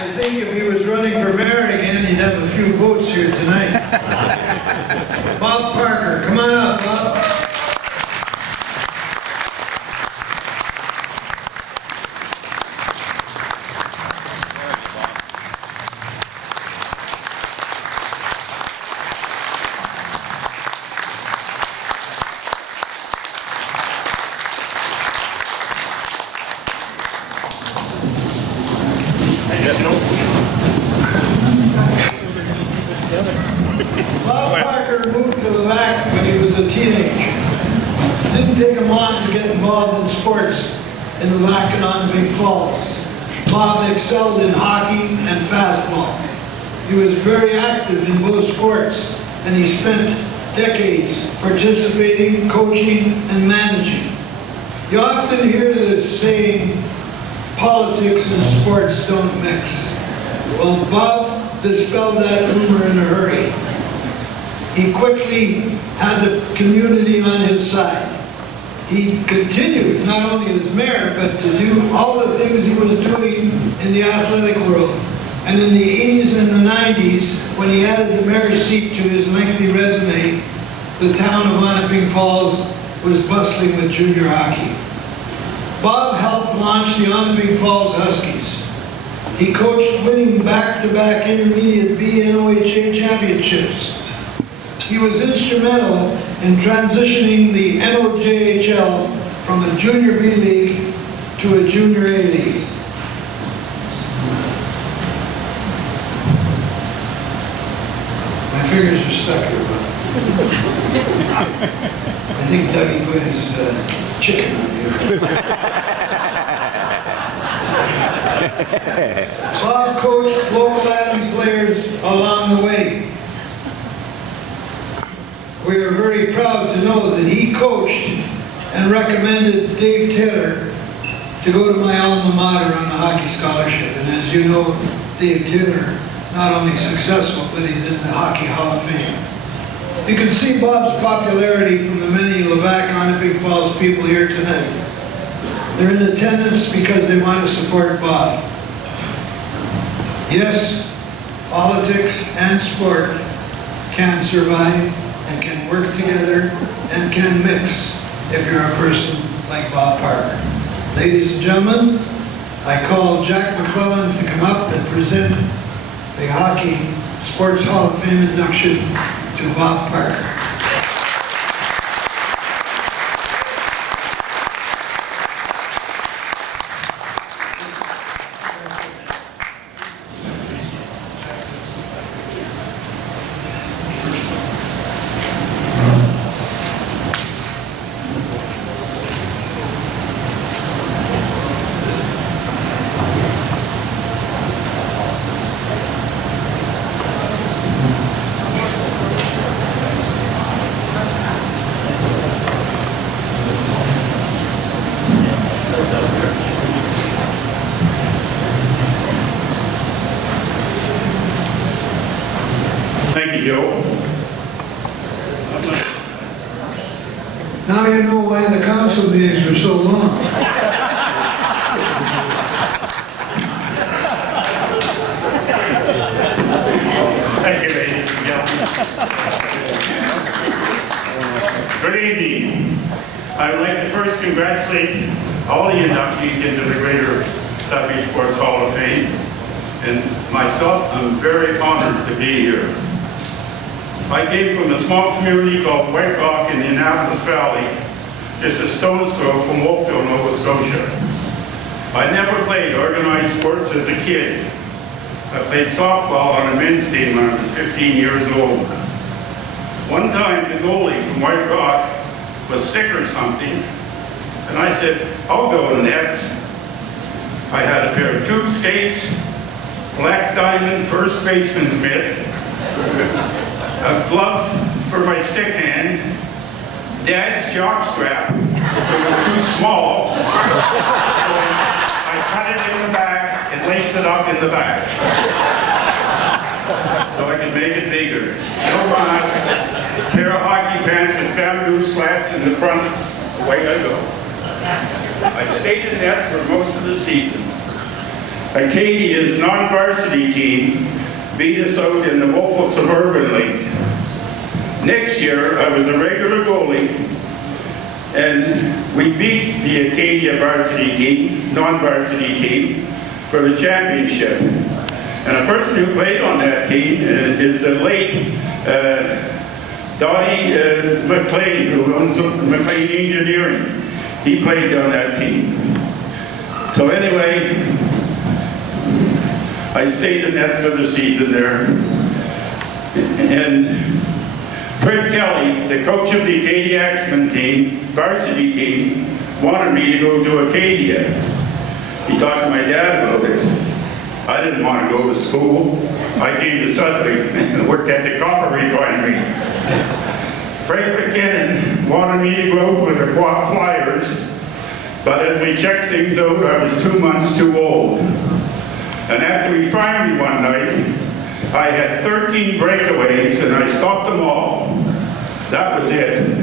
I think if he was running for mayor again, he'd have a few votes here tonight. Bob Parker, come on up, Bob. Bob Parker moved to the back when he was a teenager. It didn't take him long to get involved in sports in the back in Onaping Falls. Bob excelled in hockey and fastball. He was very active in both sports, and he spent decades participating, coaching, and managing. You often hear this saying, politics and sports don't mix. Well, Bob dispelled that rumor in a hurry. He quickly had the community on his side. He continued, not only as mayor, but to do all the things he was doing in the athletic world. And in the 80s and the 90s, when he added the mayor's seat to his lengthy resume, the town of Onaping Falls was bustling with junior hockey. Bob helped launch the Onaping Falls Huskies. He coached winning back-to-back intermediate B and OHA championships. He was instrumental in transitioning the NOHA from a junior B league to a junior A league. My fingers are stuck here, but I think Dougie put his chicken on here. Bob coached local Adams players along the way. We are very proud to know that he coached and recommended Dave Taylor to go to my alma mater on a hockey scholarship. And as you know, Dave Taylor, not only successful, but he's in the Hockey Hall of Fame. You can see Bob's popularity from the many Levack Onaping Falls people here tonight. They're in attendance because they want to support Bob. Yes, politics and sport can survive and can work together and can mix if you're a person like Bob Parker. Ladies and gentlemen, I call Jack McClellan to come up and present the Hockey Sports Hall of Fame induction to Bob Parker. Thank you, Joe. Now you know why the council meetings were so long. Thank you, ladies and gentlemen. Good evening. I would like to first congratulate all the inductees into the Greater Sudbury Sports Hall of Fame. And myself, I'm very honored to be here. I came from a small community called White Rock in the Annapolis Valley, just a stone's throw from Wolfville, Nova Scotia. I never played organized sports as a kid. I played softball on a men's team when I was 15 years old. One time, the goalie from White Rock was sick or something, and I said, I'll go in nets. I had a pair of tube skates, black diamond first baseman's mitt, a glove for my stick hand, Dad's jock strap, it was too small, so I cut it in the back and laced it up in the back, so I could make it bigger. No mask, pair of hockey pants with bamboo slats in the front, away I go. I stayed in net for most of the season. Acadia's non-varsity team beat us out in the Woeful Suburban League. Next year, I was a regular goalie, and we beat the Acadia varsity team, non-varsity team, for the championship. And a person who played on that team is the late Dottie McLean, who owns McLean Engineering. He played on that team. So anyway, I stayed in Nets for the season there. And Fred Kelly, the coach of the Acadia Axemen team, varsity team, wanted me to go to Acadia. He talked to my dad about it. I didn't want to go to school. I came to Sudbury and worked at the copper refinery. Frank McKinnon wanted me to go for the Quad Flyers, but as we checked things out, I was 2 months too old. And at the refinery one night, I had 13 breakaways and I stopped them all. That was it.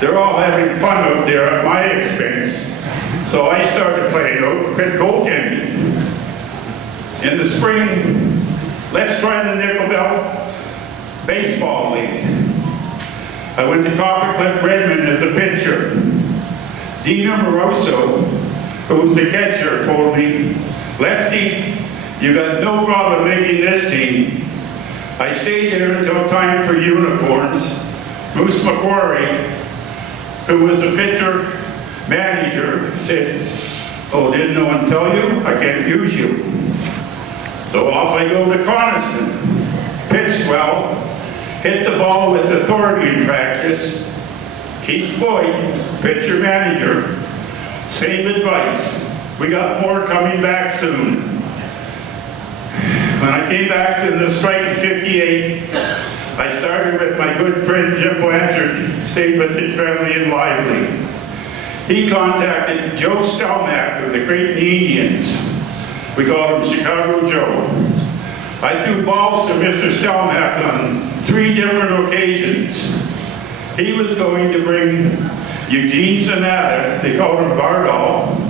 They're all having fun out there at my expense. So I started playing out with goaltending. In the spring, let's try the Nickel Belt Baseball League. I went to Coppercliff Redmond as a pitcher. Dina Moroso, who was the catcher, told me, "Lefty, you got no problem making this team." I stayed there until time for uniforms. Bruce McQuarrie, who was the pitcher manager, said, "Oh, didn't no one tell you? I can't use you." So off I go to Coniston. Pitched well, hit the ball with authority in practice. Keith Boyd, pitcher manager, same advice. We got more coming back soon. When I came back to the strike in '58, I started with my good friend Jim Blanchard, stayed with his family in Lively. He contacted Joe Stelmack of the Great Indians. We called him Chicago Joe. I threw balls to Mr. Stelmack on 3 different occasions. He was going to bring Eugene Sonata, they called him Bardall,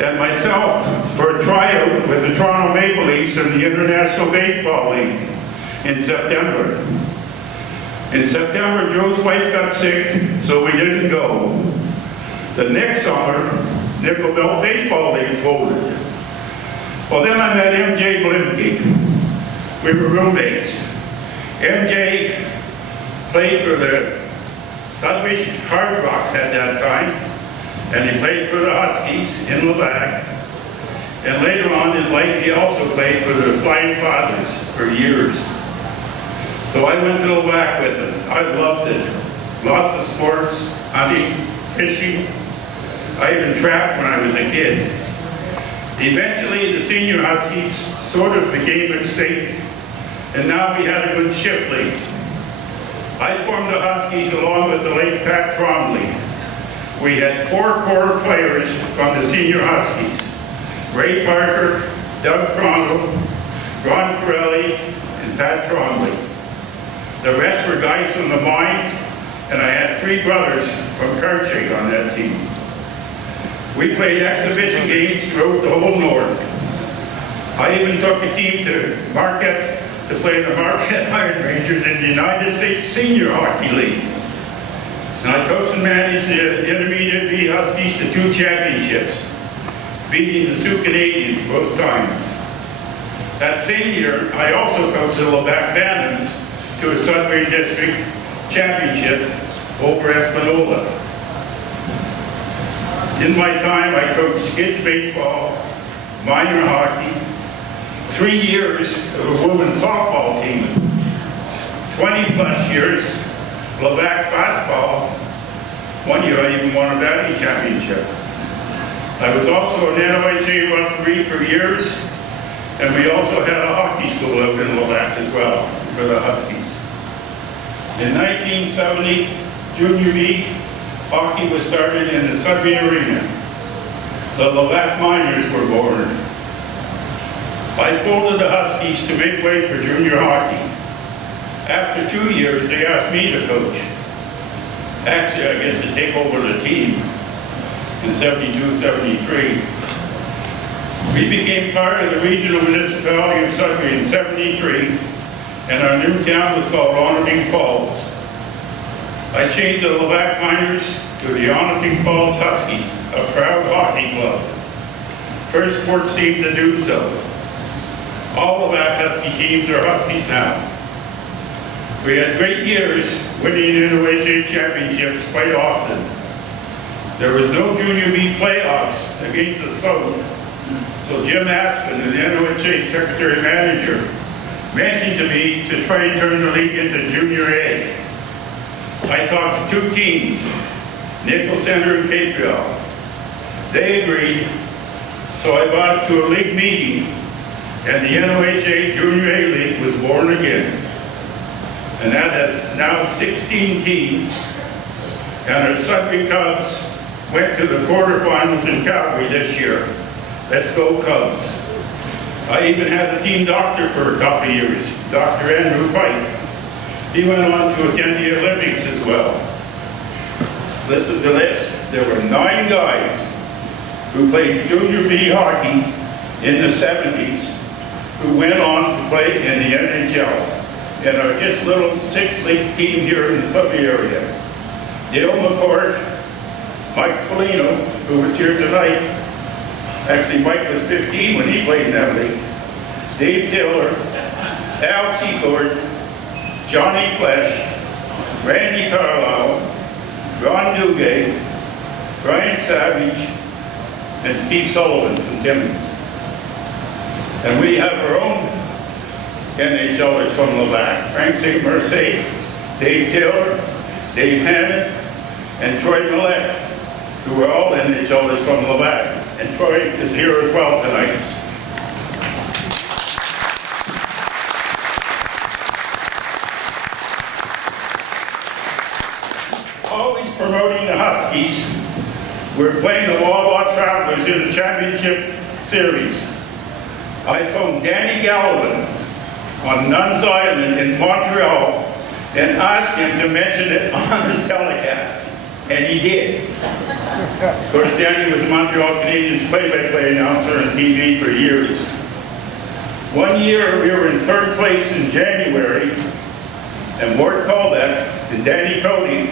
and myself for a tryout with the Toronto Maple Leafs in the International Baseball League in September. In September, Joe's wife got sick, so we didn't go. The next summer, Nickel Belt Baseball League folded. Well, then I met MJ Blimke. We were roommates. MJ played for the Sudbury Hard Rocks at that time, and he played for the Huskies in Levac. And later on in life, he also played for the Flying Fathers for years. So I went to Levac with him. I loved it. Lots of sports, hunting, fishing. I even trapped when I was a kid. Eventually, the senior Huskies sort of became extinct, and now we had a good shift league. I formed the Huskies along with the late Pat Trombley. We had 4 core players from the senior Huskies: Ray Parker, Doug Pronto, Ron Corelli, and Pat Trombley. The rest were guys from the mine, and I had 3 brothers from Cartier on that team. We played exhibition games throughout the whole north. I even took a team to Marquette to play the Marquette Iron Rangers in the United States Senior Hockey League. And I coached and managed the Intermediate B Huskies to 2 championships, beating the Sioux Canadians both times. That same year, I also coached the Levac Bannons to a Sudbury District championship over Espanola. In my time, I coached kids baseball, minor hockey, 3 years of a women's softball team, 20+ years Levac fastball. 1 year I even won a batting championship. I was also an NOHA referee for years, and we also had a hockey school out in Levac as well for the Huskies. In 1970, Junior B hockey was started in the Sudbury Arena. The Levac Miners were born. I folded the Huskies to make way for junior hockey. After 2 years, they asked me to coach. Actually, I guess to take over the team in 72, 73. We became part of the regional municipality of Sudbury in '73, and our new town was called Onaping Falls. I changed the Levac Miners to the Onaping Falls Huskies, a proud hockey club. First sports team to do so. All Levac Husky teams are Huskies now. We had great years, winning NOHA championships quite often. There was no Junior B playoffs against the South, so Jim Aspen, the NOHA Secretary Manager, mentioned to me to try and turn the league into Junior A. I talked to two teams, Nickel Center and Capefield. They agreed, so I brought it to a league meeting, and the NOHA Junior A League was born again. And that has now 16 teams, and our Sudbury Cubs went to the quarterfinals in Calgary this year. Let's go Cubs. I even had a team doctor for a couple of years, Dr. Andrew Pike. He went on to attend the Olympics as well. Listen to this, there were 9 guys who played Junior B hockey in the 70s who went on to play in the NHL. And our just little 6-league team here in the Sudbury area. Dale McCord, Mike Foligno, who was here tonight. Actually, Mike was 15 when he played in that league. Dave Taylor, Al Secord, Johnny Flesh, Randy Carlisle, Ron Dugay, Brian Savage, and Steve Sullivan from Timmins. And we have our own NHLers from Levac, Frank St. Mercier, Dave Taylor, Dave Hannon, and Troy Millett, who are all NHLers from Levac. And Troy is here as well tonight. Always promoting the Huskies. We're playing the Wawa Travelers in the championship series. I phoned Danny Gallivan on Nuns Island in Montreal and asked him to mention it on his telecast, and he did. Of course, Danny was Montreal Canadiens play-by-play announcer on TV for years. One year we were in 3rd place in January, and Mort Colbeck and Danny Cody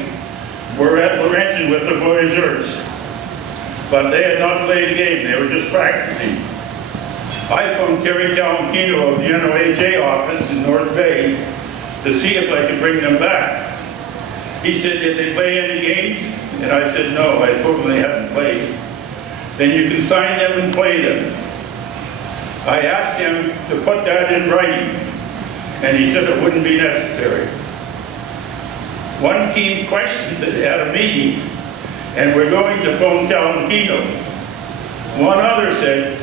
were at Laurentian with the Voyageurs. But they had not played a game, they were just practicing. I phoned Terry Talentino of the NOHA office in North Bay to see if I could bring them back. He said, did they play any games? And I said, no, I told them they hadn't played. Then you can sign them and play them. I asked him to put that in writing, and he said it wouldn't be necessary. One team questioned it at a meeting, and we're going to phone Talentino. One other said,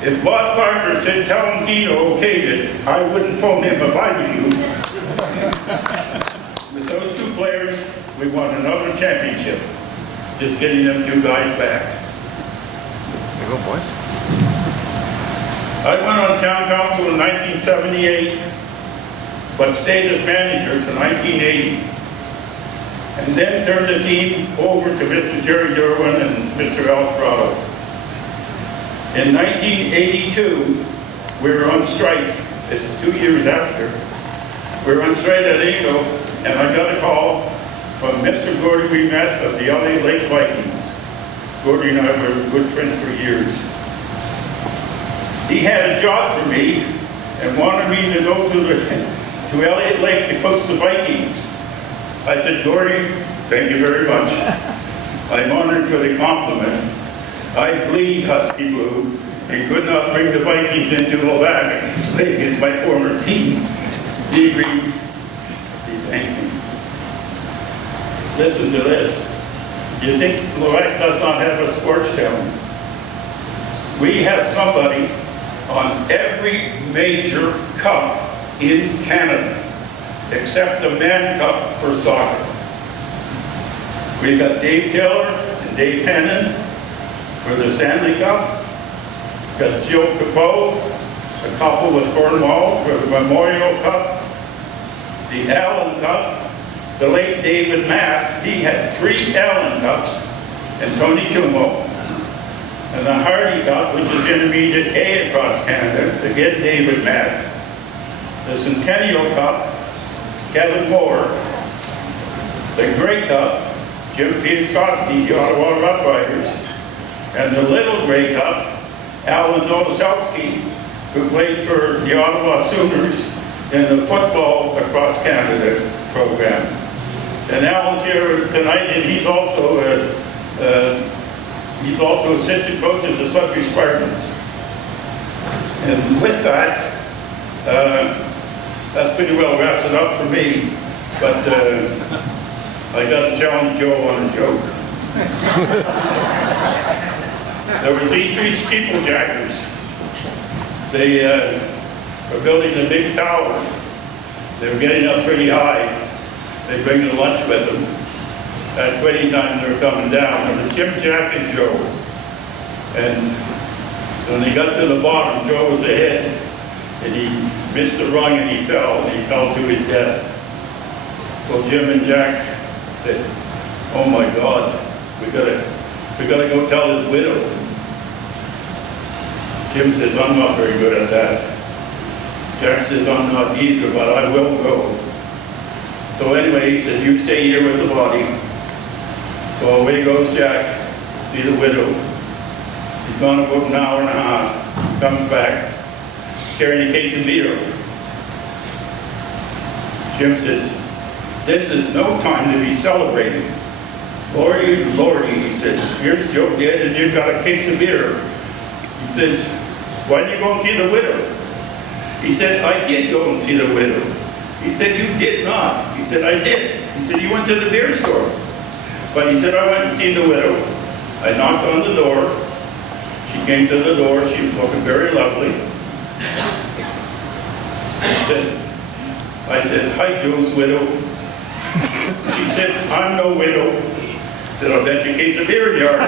if Bob Parker said Talentino okayed it, I wouldn't phone him if I were you. With those 2 players, we won another championship. Just getting them 2 guys back. There you go, boys. I went on town council in 1978, but stayed as manager to 1980. And then turned the team over to Mr. Jerry Derwin and Mr. Alfredo. In 1982, we were on strike. This is 2 years after. We were on strike at Ingo, and I got a call from Mr. Gordy we met of the LA Lake Vikings. Gordy and I were good friends for years. He had a job for me and wanted me to go to Elliott Lake to coach the Vikings. I said, Gordy, thank you very much. I'm honored for the compliment. I bleed Husky blue and could not bring the Vikings into Levac against my former team. He agreed. He thanked me. Listen to this. You think Levac does not have a sports town? We have somebody on every major cup in Canada, except the Man Cup for soccer. We've got Dave Taylor and Dave Hannon for the Stanley Cup. We've got Joe Capot, a couple with Cornwall for the Memorial Cup. The Allen Cup, the late David Matt, he had 3 Allen Cups, and Tony Chumo. And the Hardy Cup, which is intermediate A across Canada, again David Mack. The Centennial Cup, Kevin Moore. The Grey Cup, Jim Piaskowski, the Ottawa Rough Riders. And the Little Grey Cup, Alan Novoselsky, who played for the Ottawa Sooners in the Football Across Canada program. And Alan's here tonight, and he's also assistant coach of the Sudbury Spartans. And with that, that pretty well wraps it up for me. But I got to challenge Joe on a joke. There was these three steeplejackers. They were building a big tower. They were getting up pretty high. They bring the lunch with them. At quitting time, they were coming down. There was Jim, Jack, and Joe. And when they got to the bottom, Joe was ahead. And he missed the rung and he fell to his death. So Jim and Jack said, "Oh my God, we gotta go tell his widow." Jim says, "I'm not very good at that." Jack says, "I'm not either, but I will go." So anyway, he said, "You stay here with the body." So away goes Jack, see the widow. He's gone about an hour and a half, comes back, carrying a case of beer. Jim says, "This is no time to be celebrating. Lordy, Lordy," he says, "here's Joe dead and you've got a case of beer." He says, "Why didn't you go and see the widow?" He said, "I did go and see the widow." He said, "You did not." He said, "I did." He said, "You went to the beer store." But he said, "I went and seen the widow. I knocked on the door. She came to the door. She was looking very lovely." I said, "Hi, Joe's widow." She said, "I'm no widow." I said, "I'll bet you a case of beer in the yard."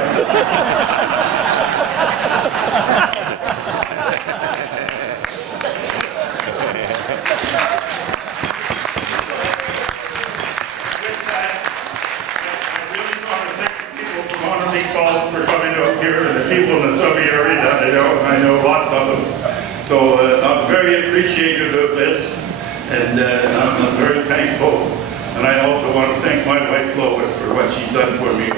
Onaping Falls for coming up here, and the people in the Sudbury area, I know lots of them. So I'm very appreciative of this, and I'm very thankful. And I also want to thank my wife Lois for what she's done for me